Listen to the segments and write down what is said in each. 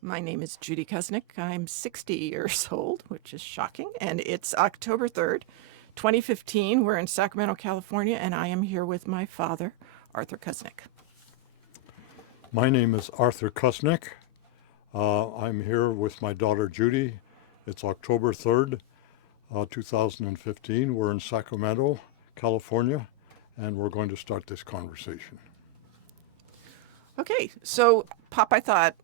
My name is Judi Kusnick. I'm 60 years old, which is shocking, and it's October 3rd, 2015. We're in Sacramento, California, and I am here with my father, Arthur Kusnick. My name is Arthur Kusnick. I'm here with my daughter Judi. It's October 3rd, 2015. We're in Sacramento, California, and we're going to start this conversation. Okay, so, Pop, I thought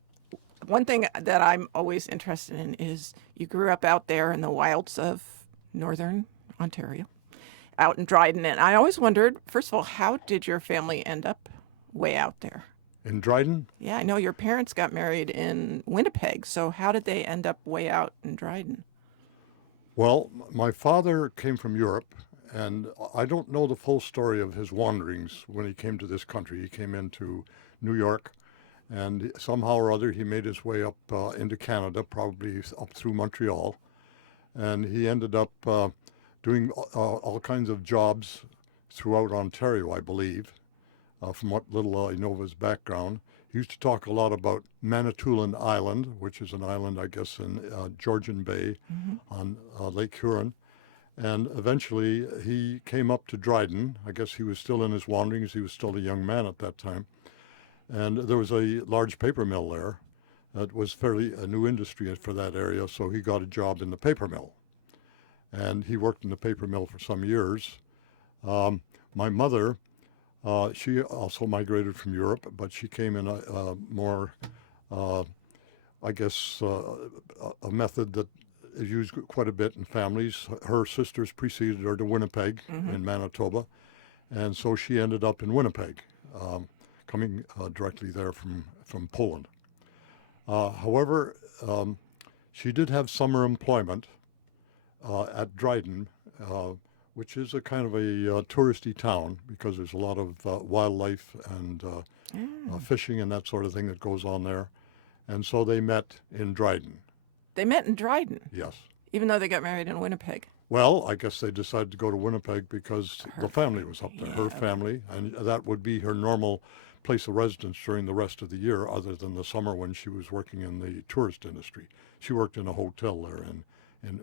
one thing that I'm always interested in is you grew up out there in the wilds of northern Ontario, out in Dryden. And I always wondered, first of all, how did your family end up way out there? In Dryden? Yeah, I know your parents got married in Winnipeg, so how did they end up way out in Dryden? Well, my father came from Europe, and I don't know the full story of his wanderings when he came to this country. He came into New York, and somehow or other he made his way up into Canada, probably up through Montreal, and he ended up doing all kinds of jobs throughout Ontario, I believe, from what little I know of his background. He used to talk a lot about Manitoulin Island, which is an island, I guess, in Georgian Bay on Lake Huron. And eventually he came up to Dryden. I guess he was still in his wanderings. He was still a young man at that time. And there was a large paper mill there that was fairly a new industry for that area, so he got a job in the paper mill. And he worked in the paper mill for some years. My mother, she also migrated from Europe, but she came in a more, I guess, a method that is used quite a bit in families. Her sisters preceded her to Winnipeg in Manitoba, and so she ended up in Winnipeg, coming directly there from Poland. However, she did have summer employment at Dryden, which is a kind of a touristy town because there's a lot of wildlife and fishing and that sort of thing that goes on there. And so they met in Dryden. They met in Dryden, Yes. even though they got married in Winnipeg. Well, I guess they decided to go to Winnipeg because the family was up there, her family, and that would be her normal place of residence during the rest of the year, other than the summer when she was working in the tourist industry. She worked in a hotel there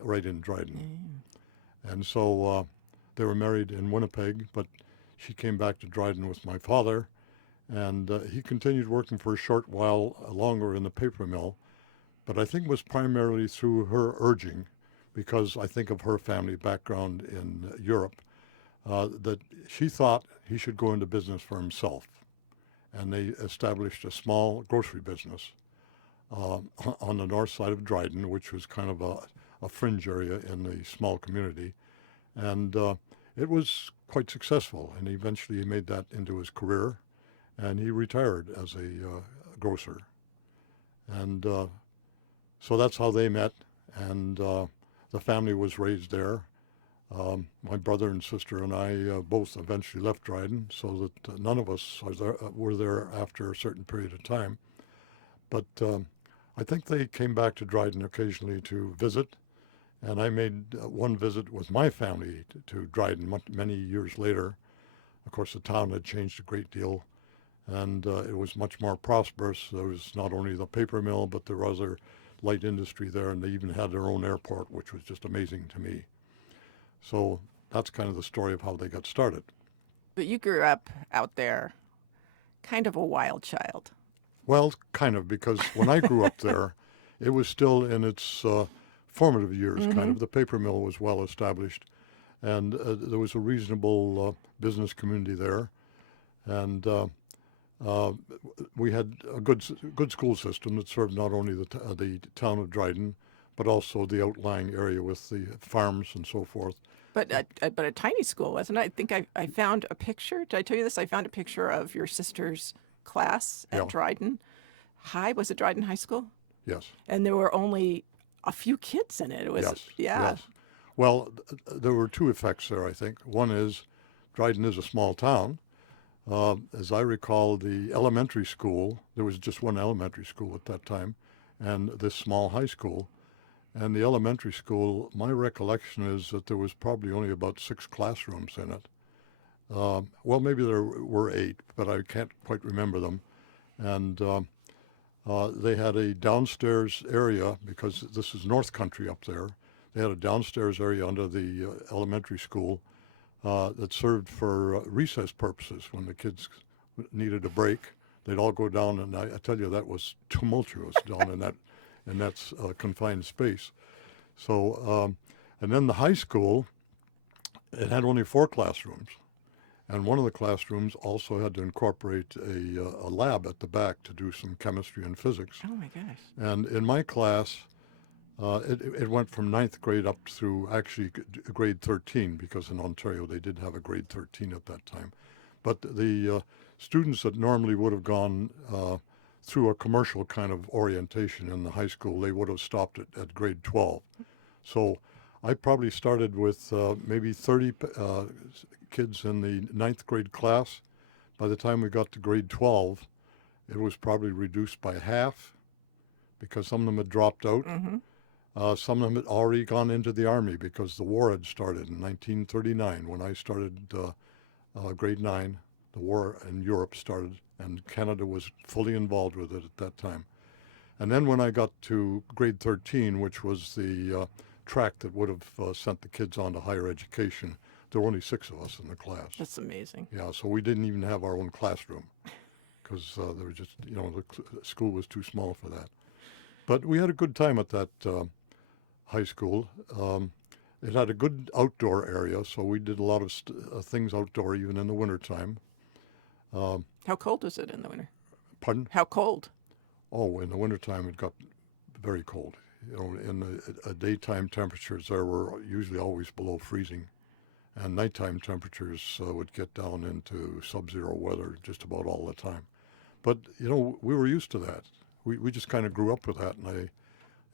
right in Dryden. And so they were married in Winnipeg, but she came back to Dryden with my father, and he continued working for a short while longer in the paper mill, but I think it was primarily through her urging, because I think of her family background in Europe, that she thought he should go into business for himself. And they established a small grocery business on the north side of Dryden, which was kind of a fringe area in the small community. And it was quite successful, and eventually he made that into his career, and he retired as a grocer. And so that's how they met, and the family was raised there. My brother and sister and I both eventually left Dryden, so that none of us were there after a certain period of time. But I think they came back to Dryden occasionally to visit, and I made one visit with my family to Dryden many years later. Of course, the town had changed a great deal, and it was much more prosperous. There was not only the paper mill, but there was other light industry there, and they even had their own airport, which was just amazing to me. So that's kind of the story of how they got started. But you grew up out there, kind of a wild child. Well, kind of, because when I grew up there, it was still in its formative years, kind of. The paper mill was well established, and there was a reasonable business community there. And we had a good school system that served not only the town of Dryden, but also the outlying area with the farms and so forth. But a tiny school, wasn't it? I think I found a picture. Did I tell you this? I found a picture of your sister's class at Dryden High. Was it Dryden High School? Yes. And there were only a few kids in it. It was, Yes. Well, there were two effects there, I think. One is Dryden is a small town. As I recall, the elementary school, there was just one elementary school at that time, and this small high school. And the elementary school, my recollection is that there was probably only about 6 classrooms in it. Well, maybe there were 8, but I can't quite remember them. And They had a downstairs area because this is North Country up there. They had a downstairs area under the elementary school that served for recess purposes. When the kids needed a break, they'd all go down, and I tell you, that was tumultuous down in that confined space. So, and then the high school, it had only 4 classrooms. And one of the classrooms also had to incorporate a lab at the back to do some chemistry and physics. Oh my gosh. And in my class, it went from 9th grade up through actually grade 13, because in Ontario they did have a grade 13 at that time. But the students that normally would have gone through a commercial kind of orientation in the high school, they would have stopped at grade 12. So I probably started with maybe 30 kids in the 9th grade class. By the time we got to grade 12, it was probably reduced by half because some of them had dropped out. Mm-hmm. Some of them had already gone into the Army because the war had started in 1939. When I started grade 9, the war in Europe started, and Canada was fully involved with it at that time. And then when I got to grade 13, which was the track that would have sent the kids on to higher education, there were only 6 of us in the class. That's amazing. Yeah, so we didn't even have our own classroom because there was just, the school was too small for that. But we had a good time at that high school. It had a good outdoor area, so we did a lot of things outdoor, even in the wintertime. How cold was it in the winter? Pardon? How cold? Oh, in the wintertime it got very cold. In the daytime temperatures there were usually always below freezing, and nighttime temperatures would get down into sub-zero weather just about all the time. But, we were used to that. We just kind of grew up with that, and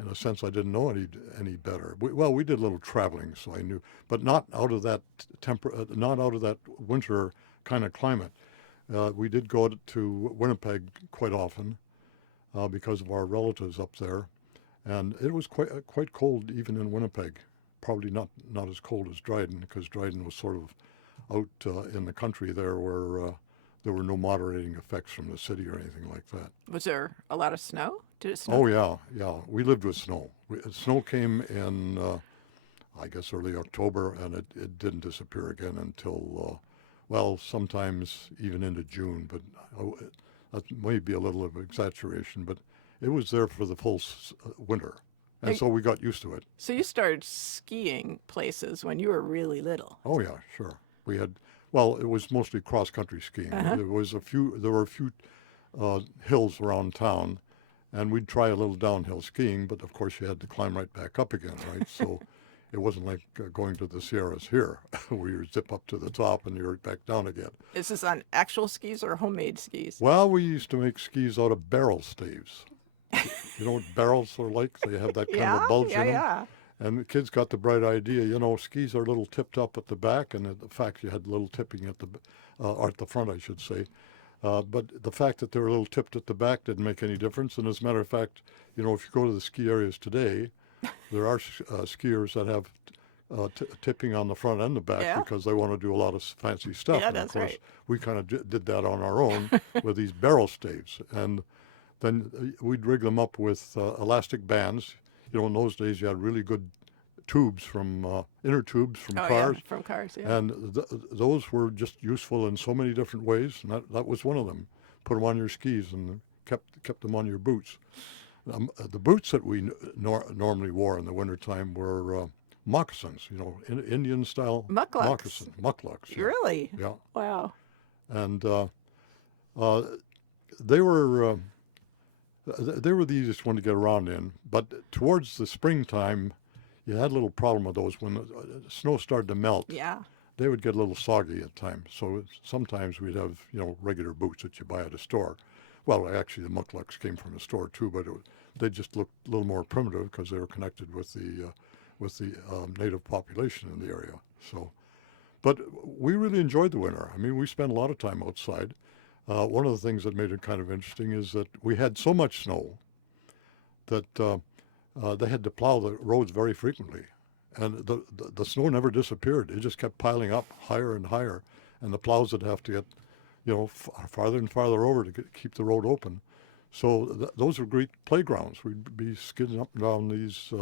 in a sense, I didn't know any better. We did a little traveling, so I knew, but not out of that not out of that winter kind of climate. We did go to Winnipeg quite often because of our relatives up there, and it was quite cold even in Winnipeg. Probably not as cold as Dryden, because Dryden was sort of out in the country there where there were no moderating effects from the city or anything like that. Was there a lot of snow? Did it snow? Oh, yeah. We lived with snow. Snow came in, I guess, early October, and it didn't disappear again until, sometimes even into June. But that may be a little of an exaggeration, but it was there for the full winter. And so we got used to it. So you started skiing places when you were really little. Oh, yeah, sure. We had, it was mostly cross-country skiing. Uh-huh. There were a few hills around town, and we'd try a little downhill skiing, but of course you had to climb right back up again, right? So it wasn't like going to the Sierras here, where you zip up to the top and you're back down again. Is this on actual skis or homemade skis? Well, we used to make skis out of barrel staves. You know what barrels are like? They have that kind of a bulge in them. Yeah. And the kids got the bright idea, skis are a little tipped up at the back, and the fact you had a little tipping at the front, I should say. But the fact that they were a little tipped at the back didn't make any difference. And as a matter of fact, if you go to the ski areas today, there are skiers that have tipping on the front and the back because they want to do a lot of fancy stuff. Yeah, and that's of course, right. we kind of did that on our own with these barrel staves. And then we'd rig them up with elastic bands. In those days, you had really good tubes from inner tubes from cars. Yeah, from cars, yeah. And those were just useful in so many different ways, and that was one of them. Put them on your skis and kept them on your boots. The boots that we normally wore in the wintertime were moccasins, Indian-style moccasins. Mucklucks. Yeah. Really? Yeah. Wow. And they were the easiest one to get around in. But towards the springtime, you had a little problem with those. When the snow started to melt, Yeah. they would get a little soggy at times. So sometimes we'd have, regular boots that you buy at a store. Well, actually, the mucklucks came from a store too, but they just looked a little more primitive because they were connected with the native population in the area. So, but we really enjoyed the winter. I mean, we spent a lot of time outside. One of the things that made it kind of interesting is that we had so much snow that they had to plow the roads very frequently. And the snow never disappeared. It just kept piling up higher and higher. And the plows would have to get, farther and farther over to keep the road open. So those were great playgrounds. We'd be skidding up and down these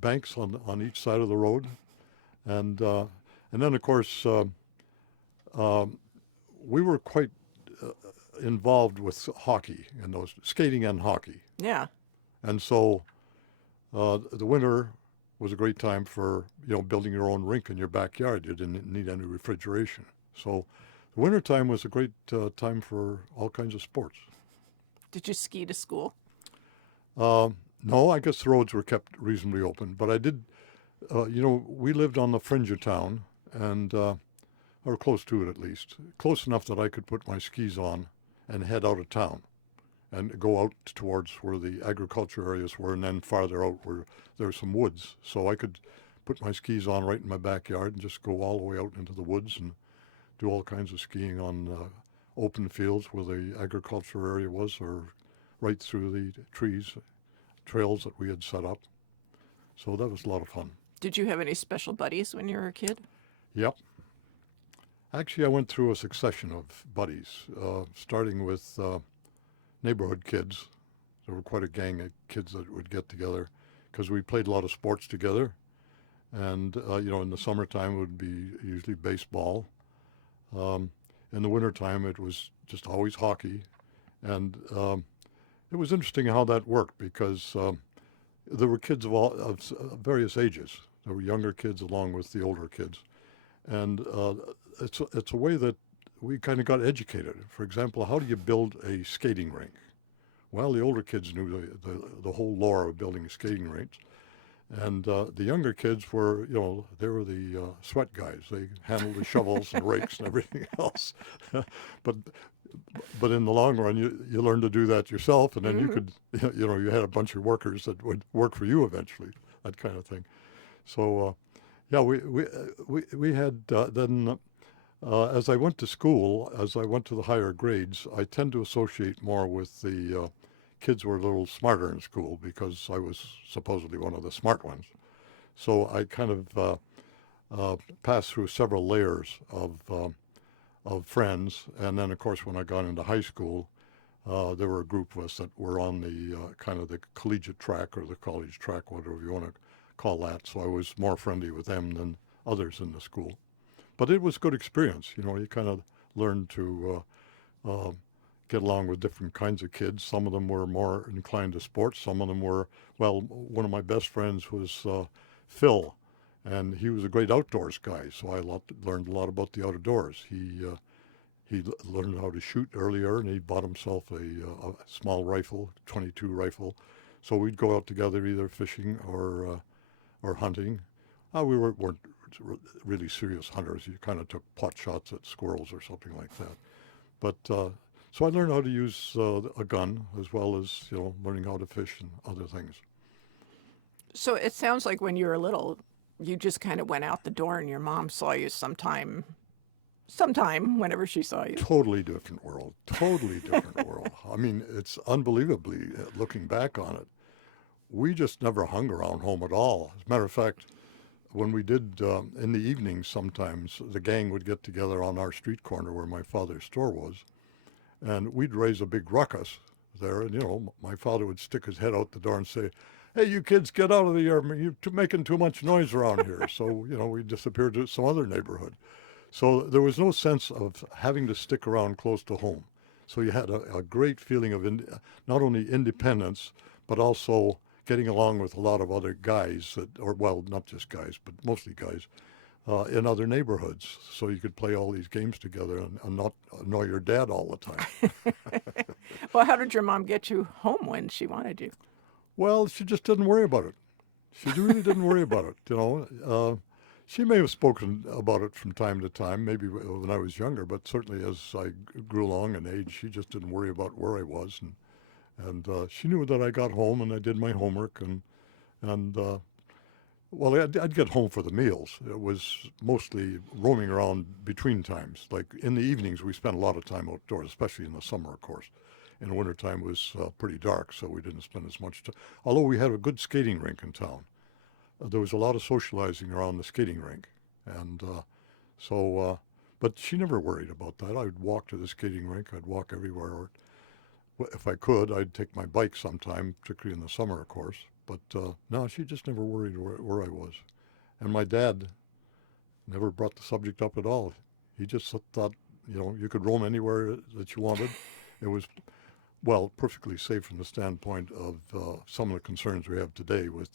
banks on each side of the road, and then of course we were quite involved with hockey and those skating and hockey, Yeah. and so the winter was a great time for building your own rink in your backyard. You didn't need any refrigeration, so the winter time was a great time for all kinds of sports. Did you ski to school? No, I guess the roads were kept reasonably open, but I did. We lived on the fringe of town, and or close to it at least, close enough that I could put my skis on and head out of town and go out towards where the agriculture areas were, and then farther out where there were some woods. So I could put my skis on right in my backyard and just go all the way out into the woods and do all kinds of skiing on open fields where the agriculture area was, or right through the trails that we had set up. So that was a lot of fun. Did you have any special buddies when you were a kid? Yep. Actually, I went through a succession of buddies, starting with neighborhood kids. There were quite a gang of kids that would get together because we played a lot of sports together. And, in the summertime it would be usually baseball. In the wintertime it was just always hockey. And it was interesting how that worked because there were kids of various ages. There were younger kids along with the older kids. And it's a way that we kind of got educated. For example, how do you build a skating rink? Well, the older kids knew the whole lore of building skating rinks. And the younger kids were, they were the sweat guys. They handled the shovels and rakes and everything else. But in the long run, you learn to do that yourself, and then you could, you had a bunch of workers that would work for you eventually, that kind of thing. So, yeah, we had then. As I went to school, as I went to the higher grades, I tend to associate more with the kids who were a little smarter in school because I was supposedly one of the smart ones. So I kind of passed through several layers of friends. And then, of course, when I got into high school, there were a group of us that were on the kind of the collegiate track or the college track, whatever you want to call that. So I was more friendly with them than others in the school. But it was a good experience. You kind of learned to get along with different kinds of kids. Some of them were more inclined to sports. Some of them were, one of my best friends was Phil, and he was a great outdoors guy. So I learned a lot about the outdoors. He learned how to shoot earlier, and he bought himself a small rifle, .22 rifle. So we'd go out together either fishing or hunting. We weren't really serious hunters. You kind of took pot shots at squirrels or something like that. But so I learned how to use a gun as well as learning how to fish and other things. So it sounds like when you were little, you just kind of went out the door and your mom saw you sometime whenever she saw you. Totally different world. Totally different world. I mean, it's unbelievably, looking back on it, we just never hung around home at all. As a matter of fact, when we did, in the evenings sometimes, the gang would get together on our street corner where my father's store was, and we'd raise a big ruckus there, and, my father would stick his head out the door and say, "Hey, you kids, get out of the yard. You're making too much noise around here." So, we disappeared to some other neighborhood. So there was no sense of having to stick around close to home. So you had a great feeling of not only independence, but also getting along with a lot of other guys not just guys, but mostly guys, in other neighborhoods. So you could play all these games together and not annoy your dad all the time. Well, how did your mom get you home when she wanted you? Well, she just didn't worry about it. She really didn't worry about it, She may have spoken about it from time to time, maybe when I was younger, but certainly as I grew along in age, she just didn't worry about where I was. And she knew that I got home and I did my homework, and I'd get home for the meals. It was mostly roaming around between times. Like in the evenings, we spent a lot of time outdoors, especially in the summer, of course. In the wintertime, it was pretty dark, so we didn't spend as much time. Although we had a good skating rink in town. There was a lot of socializing around the skating rink. And but she never worried about that. I would walk to the skating rink. I'd walk everywhere. If I could, I'd take my bike sometime, particularly in the summer, of course. But no, she just never worried where I was. And my dad never brought the subject up at all. He just thought, you could roam anywhere that you wanted. It was, well, perfectly safe from the standpoint of some of the concerns we have today with,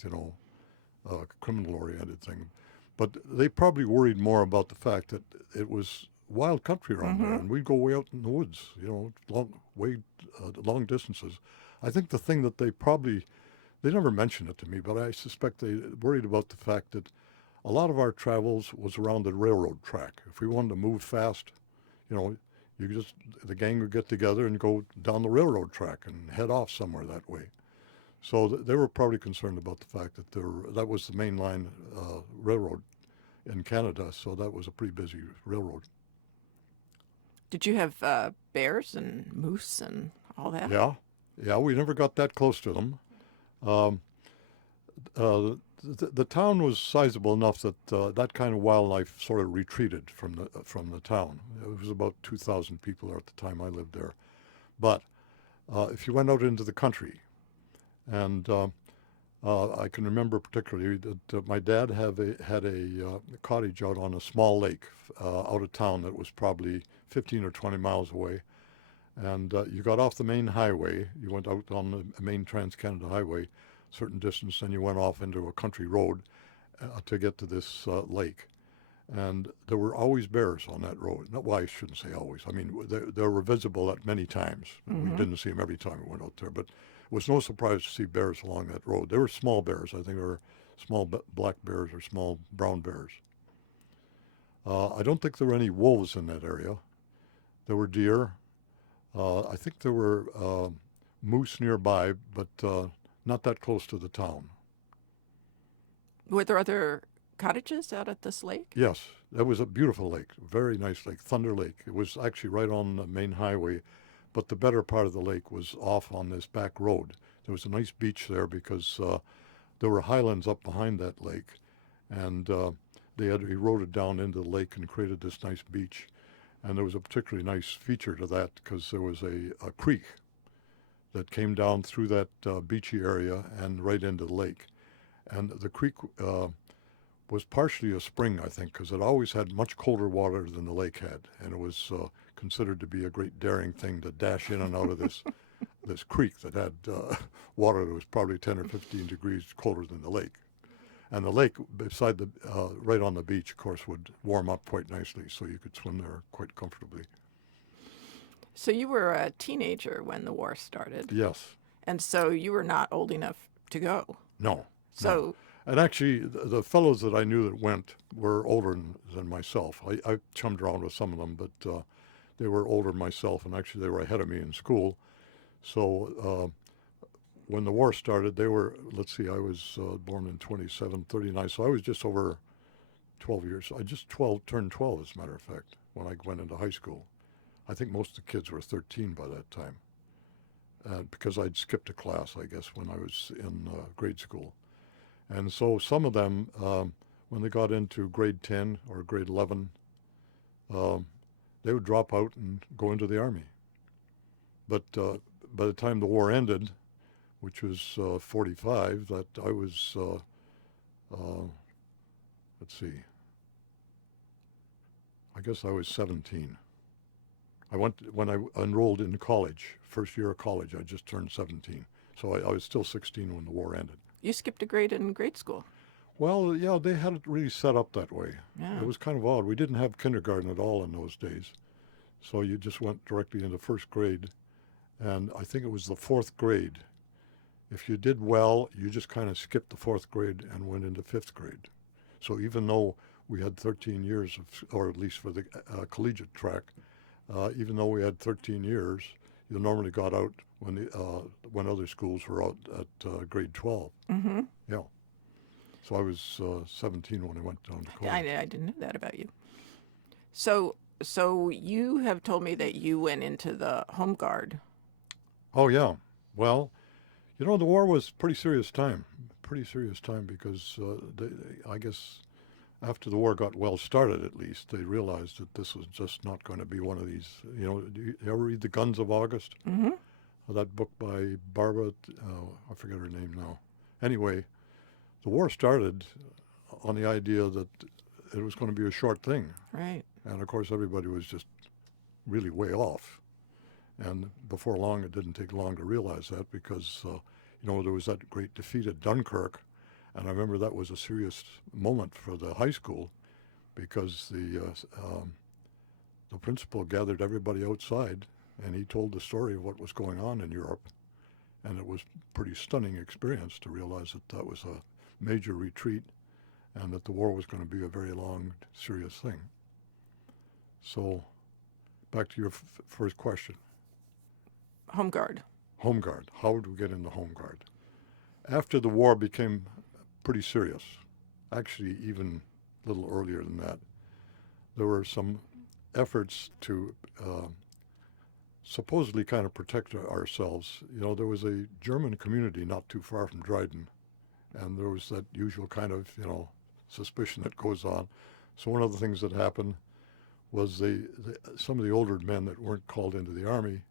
criminal-oriented thing. But they probably worried more about the fact that it was wild country around there, and we'd go way out in the woods, long distances. I think the thing that they never mentioned it to me, but I suspect they worried about the fact that a lot of our travels was around the railroad track. If we wanted to move fast, the gang would get together and go down the railroad track and head off somewhere that way. So they were probably concerned about the fact that that was the main line railroad in Canada, so that was a pretty busy railroad. Did you have bears and moose and all that? Yeah, we never got that close to them. The town was sizable enough that that kind of wildlife sort of retreated from the town. It was about 2,000 people there at the time I lived there. But if you went out into the country, and I can remember particularly that my dad had a cottage out on a small lake out of town that was probably 15 or 20 miles away. And you got off the main highway, you went out on the main Trans-Canada Highway, certain distance, then you went off into a country road to get to this lake. And there were always bears on that road. Well, I shouldn't say always. I mean, they were visible at many times. We didn't see them every time we went out there, but it was no surprise to see bears along that road. They were small bears. I think they were small black bears or small brown bears. I don't think there were any wolves in that area. There were deer. I think there were moose nearby, but not that close to the town. Were there other cottages out at this lake? Yes, that was a beautiful lake, very nice lake, Thunder Lake. It was actually right on the main highway, but the better part of the lake was off on this back road. There was a nice beach there because there were highlands up behind that lake, and they had eroded down into the lake and created this nice beach. And there was a particularly nice feature to that because there was a creek that came down through that beachy area and right into the lake. And the creek was partially a spring, I think, because it always had much colder water than the lake had. And it was considered to be a great daring thing to dash in and out of this creek that had water that was probably 10 or 15 degrees colder than the lake. And the lake beside right on the beach, of course, would warm up quite nicely, so you could swim there quite comfortably. So you were a teenager when the war started. Yes. And so you were not old enough to go. No. So. No. And actually, the fellows that I knew that went were older than myself. I chummed around with some of them, but they were older than myself, and actually they were ahead of me in school. So when the war started, they were, let's see, I was born in 27, 39, so I was just over 12 years. I just turned 12, as a matter of fact, when I went into high school. I think most of the kids were 13 by that time, because I'd skipped a class, I guess, when I was in grade school. And so some of them, when they got into grade 10 or grade 11, they would drop out and go into the Army. But by the time the war ended, which was 45, that I was, let's see, I guess I was 17. When I enrolled in college, first year of college, I just turned 17. So I was still 16 when the war ended. You skipped a grade in grade school. Well, yeah, they had it really set up that way. Yeah. It was kind of odd. We didn't have kindergarten at all in those days. So you just went directly into first grade. And I think it was the fourth grade. If you did well, you just kind of skipped the fourth grade and went into fifth grade. So even though we had 13 years, or at least for the collegiate track, even though we had 13 years, you normally got out when other schools were out at grade 12. Mm-hmm. Yeah. So I was 17 when I went down to college. I didn't know that about you. So you have told me that you went into the Home Guard. Oh, yeah. Well, the war was pretty serious time because I guess after the war got well started, at least, they realized that this was just not going to be one of these, do you ever read The Guns of August? Mm-hmm. that book by Barbara, I forget her name now. Anyway, the war started on the idea that it was going to be a short thing. Right. And of course, everybody was just really way off. And before long, it didn't take long to realize that because, there was that great defeat at Dunkirk. And I remember that was a serious moment for the high school because the principal gathered everybody outside and he told the story of what was going on in Europe. And it was a pretty stunning experience to realize that that was a major retreat and that the war was going to be a very long, serious thing. So back to your first question. Home Guard. Home Guard. How would we get in the Home Guard? After the war became pretty serious, actually even a little earlier than that, there were some efforts to supposedly kind of protect ourselves. There was a German community not too far from Dryden, and there was that usual kind of, suspicion that goes on. So one of the things that happened was some of the older men that weren't called into the army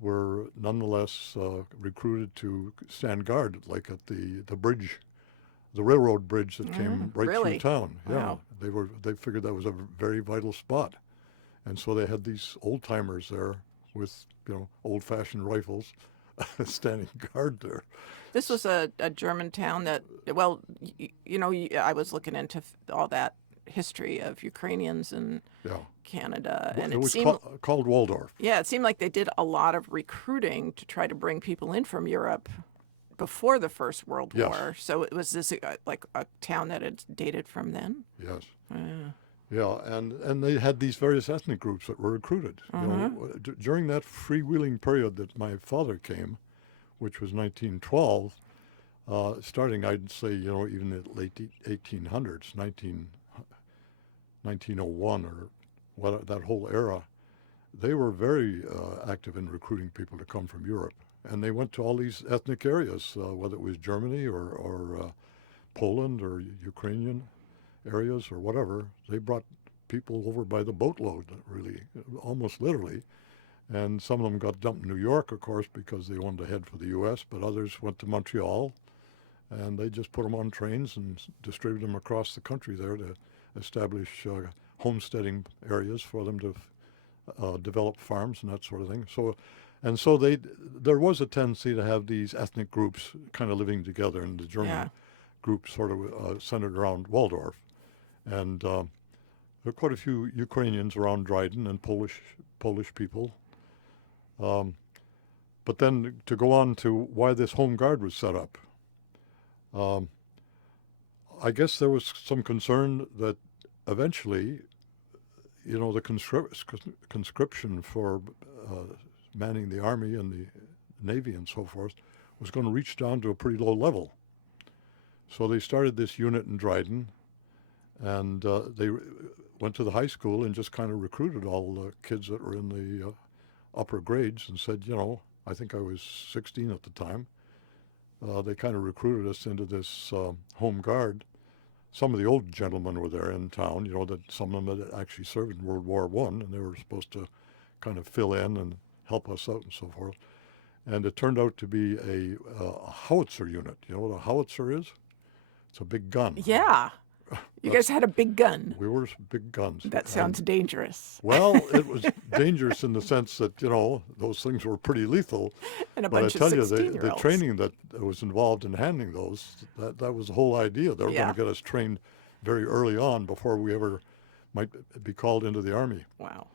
were nonetheless recruited to stand guard, like at the bridge, the railroad bridge that came right really? through town. Wow. Yeah, they figured that was a very vital spot, and so they had these old timers there with old-fashioned rifles, standing guard there. This was a German town that, well, I was looking into all that history of Ukrainians in Canada, and it was seemed called Waldorf. Yeah, it seemed like they did a lot of recruiting to try to bring people in from Europe before the First World Yes. War. So it was this like a town that had dated from then. Yes. Yeah. Yeah, and they had these various ethnic groups that were recruited. During that freewheeling period that my father came, which was 1912, starting, I'd say, even in the late 1800s, 1901 or that whole era, they were very active in recruiting people to come from Europe. And they went to all these ethnic areas, whether it was Germany or Poland or Ukrainian areas or whatever. They brought people over by the boatload, really, almost literally. And some of them got dumped in New York, of course, because they wanted to head for the U.S., but others went to Montreal, and they just put them on trains and distributed them across the country there to establish homesteading areas for them to develop farms and that sort of thing. So there was a tendency to have these ethnic groups kind of living together, and the German group sort of centered around Waldorf. And there are quite a few Ukrainians around Dryden and Polish people. But then to go on to why this Home Guard was set up, I guess there was some concern that eventually, the conscription for manning the Army and the Navy and so forth was going to reach down to a pretty low level. So they started this unit in Dryden, and they went to the high school and just kind of recruited all the kids that were in the upper grades and said, I think I was 16 at the time. They kind of recruited us into this Home Guard. Some of the old gentlemen were there in town, that some of them had actually served in World War I, and they were supposed to kind of fill in and help us out and so forth. And it turned out to be a howitzer unit. You know what a howitzer is? It's a big gun. Yeah. You guys had a big gun. We were big guns. That sounds dangerous. Well, it was dangerous in the sense that, those things were pretty lethal. And a but bunch I tell of you, 16-year-olds. the training that was involved in handling those, that was the whole idea. They were going Yeah. to get us trained very early on before we ever might be called into the Army. Wow.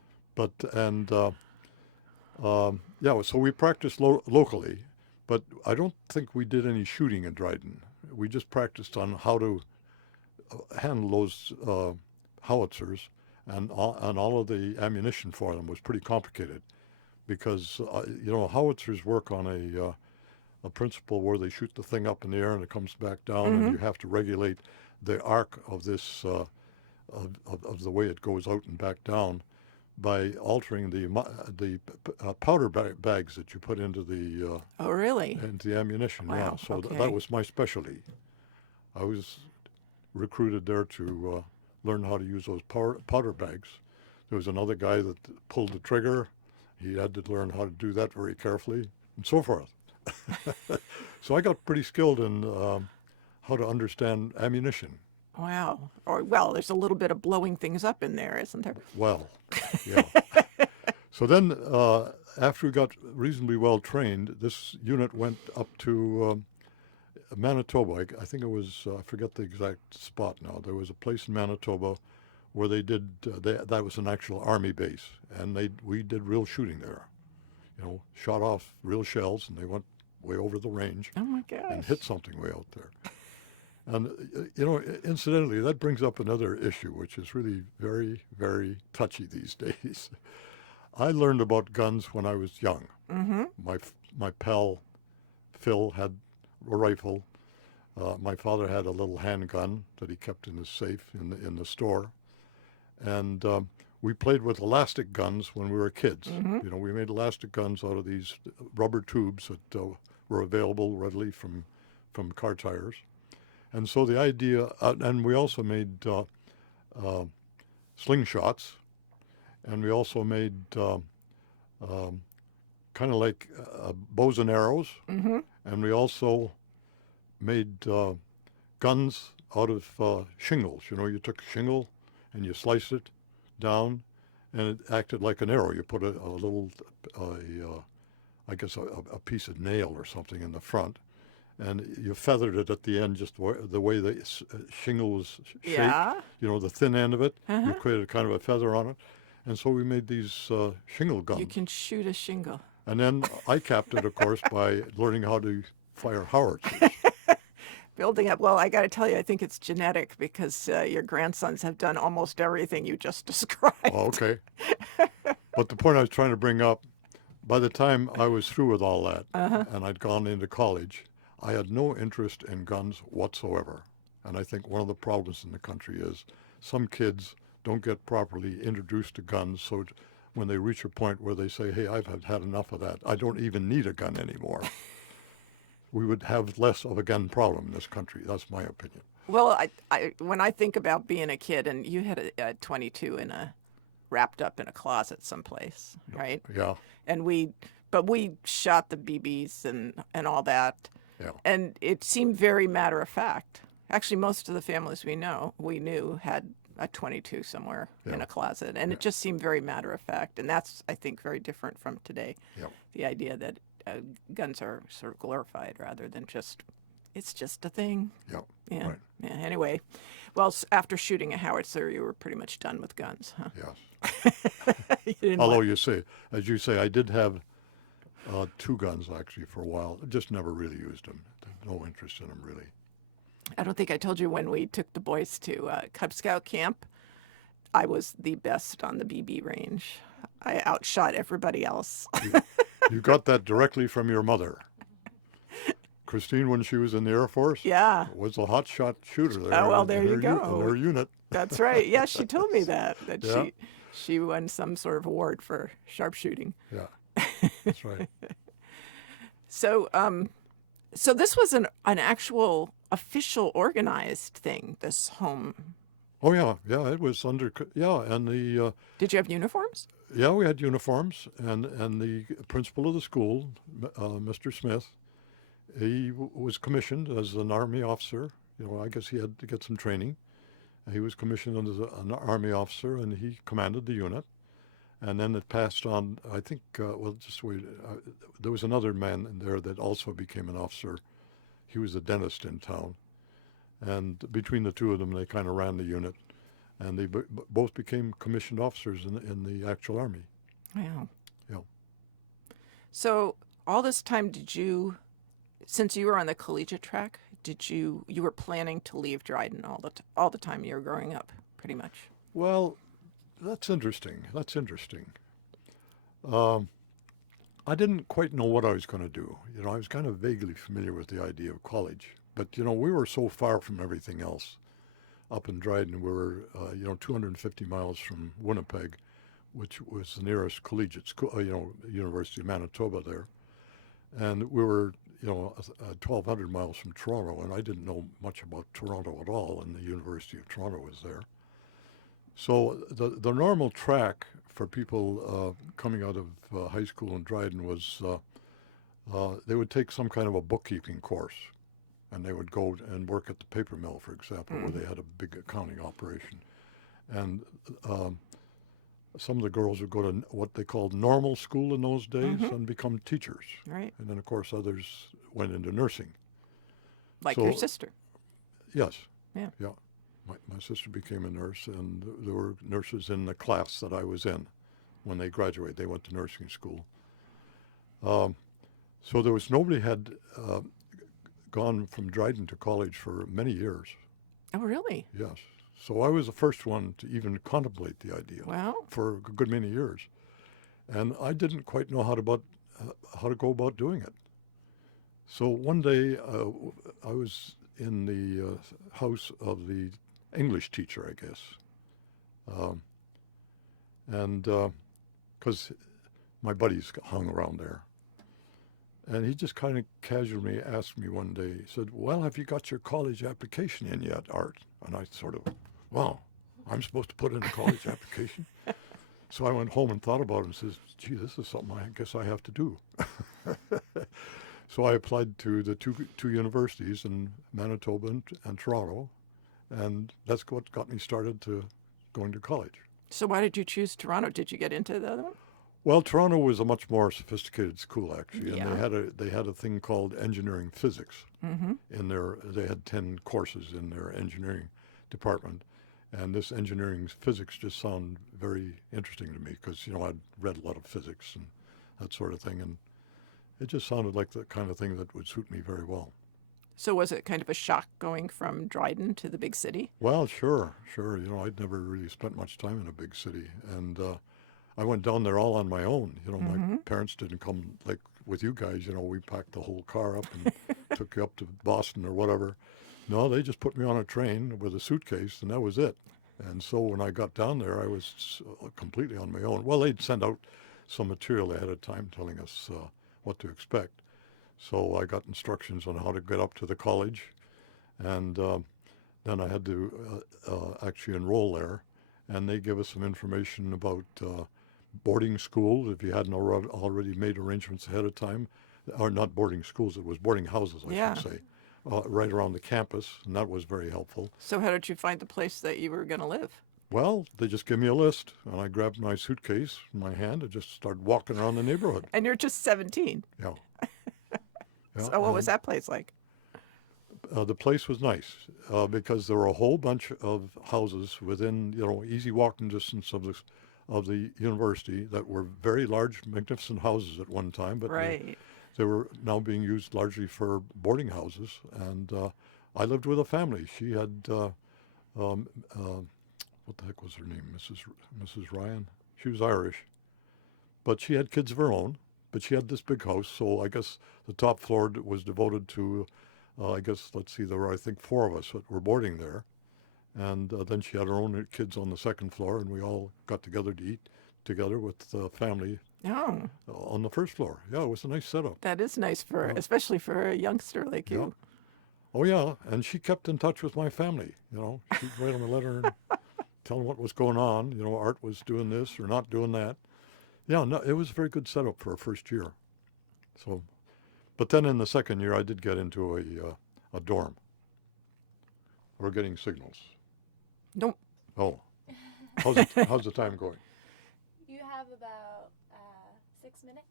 So we practiced locally, but I don't think we did any shooting in Dryden. We just practiced on how to handle those howitzers, and all of the ammunition for them was pretty complicated because, howitzers work on a principle where they shoot the thing up in the air and it comes back down, and you have to regulate the arc of this, of the way it goes out and back down by altering the powder bags that you put into the Oh, really? into the ammunition. Wow, Yeah, so okay. that was my specialty. I was recruited there to learn how to use those powder bags. There was another guy that pulled the trigger. He had to learn how to do that very carefully and so forth. So I got pretty skilled in how to understand ammunition. Wow. Or well, there's a little bit of blowing things up in there, isn't there? Well, yeah. So then, after we got reasonably well trained, this unit went up to Manitoba. I think it was, I forget the exact spot now. There was a place in Manitoba where they did, that was an actual army base, and we did real shooting there. You know, shot off real shells, and they went way over the range Oh my and gosh. hit something way out there. And, you know, incidentally, that brings up another issue, which is really very, very touchy these days. I learned about guns when I was young. Mm-hmm. My pal Phil had a rifle. My father had a little handgun that he kept in his safe in the store, and we played with elastic guns when we were kids. Mm-hmm. You know, we made elastic guns out of these rubber tubes that were available readily from car tires. And so the idea, and we also made slingshots, and we also made kind of like bows and arrows, Mm-hmm. and we also made guns out of shingles. You know, you took a shingle and you sliced it down, and it acted like an arrow. You put a little, I guess, a piece of nail or something in the front, and you feathered it at the end just the way the shingle was shaped. Yeah. You know, the thin end of it. Uh-huh. You created kind of a feather on it. And so we made these shingle guns. You can shoot a shingle. And then I capped it, of course, by learning how to fire howitzers. Building up. Well, I got to tell you, I think it's genetic because your grandsons have done almost everything you just described. Oh, okay. But the point I was trying to bring up, by the time I was through with all that, and I'd gone into college, I had no interest in guns whatsoever. And I think one of the problems in the country is some kids don't get properly introduced to guns, so when they reach a point where they say, hey, I've had enough of that, I don't even need a gun anymore, we would have less of a gun problem in this country. That's my opinion. Well, when I think about being a kid, and you had a 22 wrapped up in a closet someplace, right? Yeah, And we shot the BBs and all that, yeah, and it seemed very matter of fact. Actually, most of the families we knew had a 22 somewhere in Yeah. a closet, and it just seemed very matter of fact. And that's, I think, very different from today. yeah. The idea that guns are sort of glorified rather than it's just a thing. Yeah, Yeah. right. Yeah. Anyway, well, after shooting a howitzer, you were pretty much done with guns, huh? Yes. You didn't Although want- as you say, I did have two guns actually for a while. Just never really used them. No interest in them really. I don't think I told you when we took the boys to Cub Scout camp, I was the best on the BB range. I outshot everybody else. You got that directly from your mother. Christine, when she was in the Air Force, Yeah, was a hot shot shooter there. Oh, well, in there her you in go. her unit. that's right. Yeah, she told me that Yeah. she won some sort of award for sharpshooting. Yeah, that's right. So so this was an actual official organized thing, this home. Oh yeah, it was and the Did you have uniforms? we had uniforms, and the principal of the school, Mr. Smith, he was commissioned as an Army officer. You know, I guess he had to get some training. He was commissioned as an Army officer, and he commanded the unit. And then it passed on, I think, just wait, there was another man in there that also became an officer. He was a dentist in town. And between the two of them, they kind of ran the unit. And they both became commissioned officers in the actual Army. Wow. Yeah. So all this time, since you were on the collegiate track, you were planning to leave Dryden all the time you were growing up, pretty much? Well, that's interesting. I didn't quite know what I was going to do. You know, I was kind of vaguely familiar with the idea of college. But, you know, we were so far from everything else. Up in Dryden, we were, 250 miles from Winnipeg, which was the nearest collegiate school, University of Manitoba there. And we were, 1,200 miles from Toronto, and I didn't know much about Toronto at all, and the University of Toronto was there. So the normal track for people coming out of high school in Dryden was they would take some kind of a bookkeeping course, and they would go and work at the paper mill, for example, where they had a big accounting operation. And some of the girls would go to what they called normal school in those days and become teachers. Right. And then, of course, others went into nursing. Like So, your sister. yes. Yeah. Yeah. My sister became a nurse, and there were nurses in the class that I was in. When they graduated, they went to nursing school. So there was nobody had gone from Dryden to college for many years. Oh, really? Yes. So I was the first one to even contemplate the idea Wow. for a good many years. And I didn't quite know how to go about doing it. So one day I was in the house of the English teacher, I guess. And because my buddies hung around there. And he just kind of casually asked me one day, he said, well, have you got your college application in yet, Art? And I sort of, wow, I'm supposed to put in a college application? So I went home and thought about it and says, gee, this is something I guess I have to do. So I applied to the two universities in Manitoba and Toronto, and that's what got me started to going to college. So why did you choose Toronto? Did you get into the other one? Well, Toronto was a much more sophisticated school, actually, Yeah. and they had a thing called engineering physics in their. They had 10 courses in their engineering department, and this engineering physics just sounded very interesting to me because I'd read a lot of physics and that sort of thing, and it just sounded like the kind of thing that would suit me very well. So was it kind of a shock going from Dryden to the big city? Well, sure. I'd never really spent much time in a big city, and I went down there all on my own. My parents didn't come like with you guys. We packed the whole car up and took you up to Boston or whatever. No, they just put me on a train with a suitcase, and that was it. And so when I got down there, I was completely on my own. Well, they'd send out some material ahead of time telling us what to expect. So I got instructions on how to get up to the college, and then I had to actually enroll there. And they give us some information about boarding schools, if you hadn't already made arrangements ahead of time, or not boarding schools, it was boarding houses, I should say, right around the campus, and that was very helpful. So how did you find the place that you were going to live? Well, they just gave me a list, and I grabbed my suitcase in my hand and just started walking around the neighborhood. And you're just 17. Yeah. So what was that place like? The place was nice because there were a whole bunch of houses within, easy walking distance of the university that were very large, magnificent houses at one time, but Right. they were now being used largely for boarding houses. And I lived with a family. She had, what the heck was her name? Mrs. Ryan. She was Irish, but she had kids of her own. But she had this big house, so I guess the top floor was devoted to, there were, I think, 4 of us that were boarding there. And then she had her own kids on the second floor, and we all got together to eat together with the family Oh, on the first floor. Yeah, it was a nice setup. that is nice especially for a youngster like Yeah. you. Oh, yeah, and she kept in touch with my family, She'd write them a letter and tell them what was going on. Art was doing this or not doing that. Yeah, no, it was a very good setup for a first year. So, but then in the second year, I did get into a dorm. We're getting signals. Don't. Oh, how's the time going? You have about 6 minutes.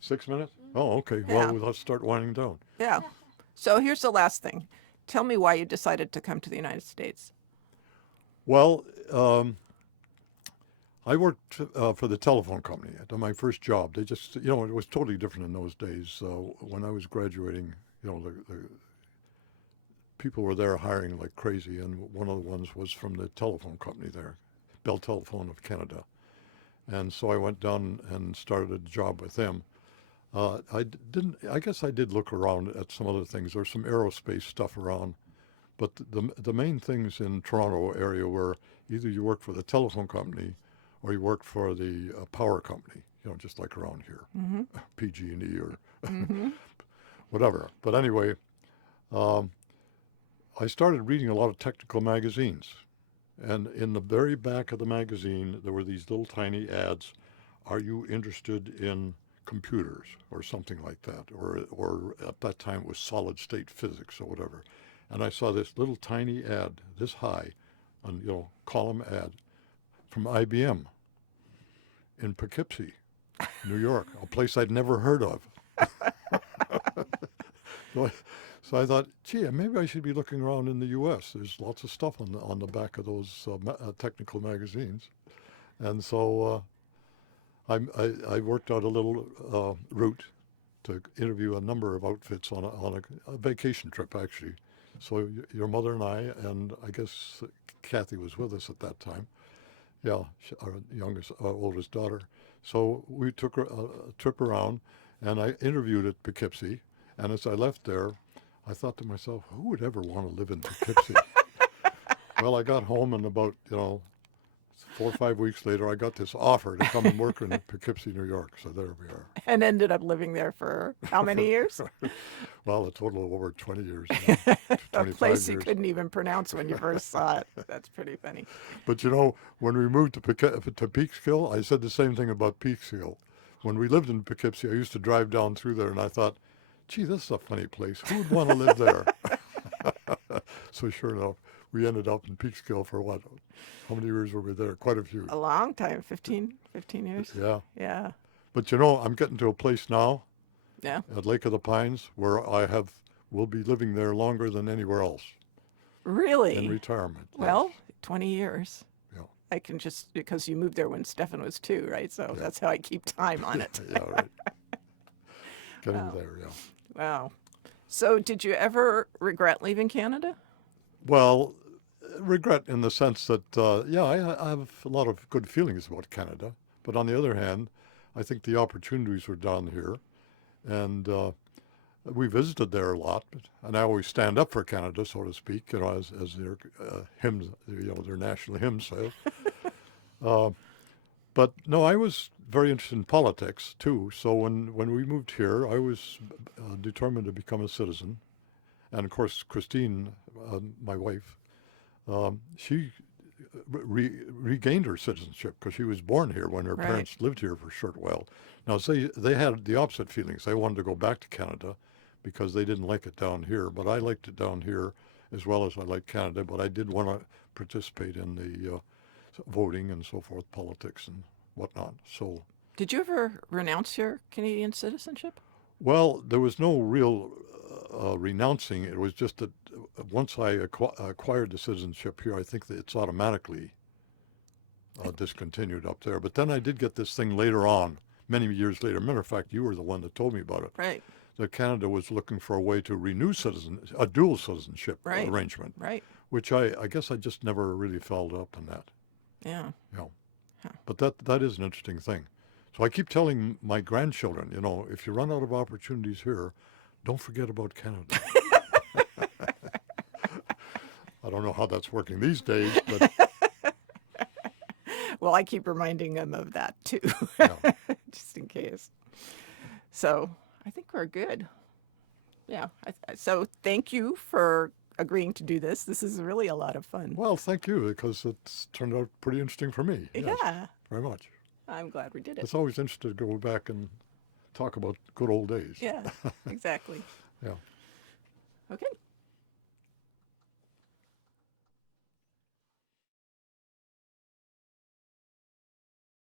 6 minutes? Mm-hmm. Oh, okay. Yeah. Well, let's start winding down. Yeah. So here's the last thing. Tell me why you decided to come to the United States. Well, I worked for the telephone company at my first job. They just, it was totally different in those days. When I was graduating, the people were there hiring like crazy, and one of the ones was from the telephone company there, Bell Telephone of Canada. And so I went down and started a job with them. I guess I did look around at some other things. There's some aerospace stuff around, but the main things in Toronto area were either you worked for the telephone company or you worked for the power company, just like around here, PG&E or whatever. But anyway, I started reading a lot of technical magazines. And in the very back of the magazine, there were these little tiny ads. Are you interested in computers or something like that, or at that time it was solid state physics or whatever. And I saw this little tiny ad, this high, column ad from IBM in Poughkeepsie, New York, a place I'd never heard of. So I thought, gee, maybe I should be looking around in the U.S. There's lots of stuff on the back of those technical magazines. And so I worked out a little route to interview a number of outfits on a vacation trip, actually. So your mother and I, and I guess Kathy was with us at that time. Yeah, our oldest daughter. So we took a trip around, and I interviewed at Poughkeepsie. And as I left there, I thought to myself, who would ever want to live in Poughkeepsie? Well, I got home, and about 4 or 5 weeks later, I got this offer to come and work in Poughkeepsie, New York. So there we are. And ended up living there for how many years? Well, a total of over 20 years. A place years. you couldn't even pronounce when you first saw it. That's pretty funny. But when we moved to Peekskill, I said the same thing about Peekskill. When we lived in Poughkeepsie, I used to drive down through there, and I thought, gee, this is a funny place. Who would want to live there? So sure enough, we ended up in Peekskill for what? How many years were we there? Quite a few. A long time, 15 years. Yeah. Yeah. But I'm getting to a place now Yeah. at Lake of the Pines where will be living there longer than anywhere else Really? in retirement. Well, 20 years. Yeah. I can just, because you moved there when Stefan was 2, right? So that's how I keep time on it. Yeah, right. Getting there, yeah. Wow. So did you ever regret leaving Canada? Well, regret in the sense that, I have a lot of good feelings about Canada. But on the other hand, I think the opportunities were down here. And we visited there a lot. And I always stand up for Canada, so to speak, as their hymns, their national hymn says. But no, I was very interested in politics, too. So when we moved here, I was determined to become a citizen. And, of course, Christine, my wife, she regained her citizenship because she was born here when her Right. parents lived here for a short while. Now, they had the opposite feelings. They wanted to go back to Canada because they didn't like it down here. But I liked it down here as well as I liked Canada. But I did want to participate in the voting and so forth, politics and whatnot. So, Did you ever renounce your Canadian citizenship? well, there was no real renouncing. It was just that once I acquired the citizenship here, I think that it's automatically discontinued up there. But then I did get this thing later on, many years later. Matter of fact, you were the one that told me about it. Right. That Canada was looking for a way to renew a dual citizenship Right. arrangement, Right. which I guess I just never really followed up on that. Yeah. But that is an interesting thing. So I keep telling my grandchildren, if you run out of opportunities here, don't forget about Canada. I don't know how that's working these days, but Well, I keep reminding them of that too, yeah. just in case. So I think we're good. Yeah. So thank you for agreeing to do this. This is really a lot of fun. Well, thank you, because it's turned out pretty interesting for me. Yes, Yeah. very much. I'm glad we did it. It's always interesting to go back and talk about good old days. Yeah, exactly. Yeah. Okay.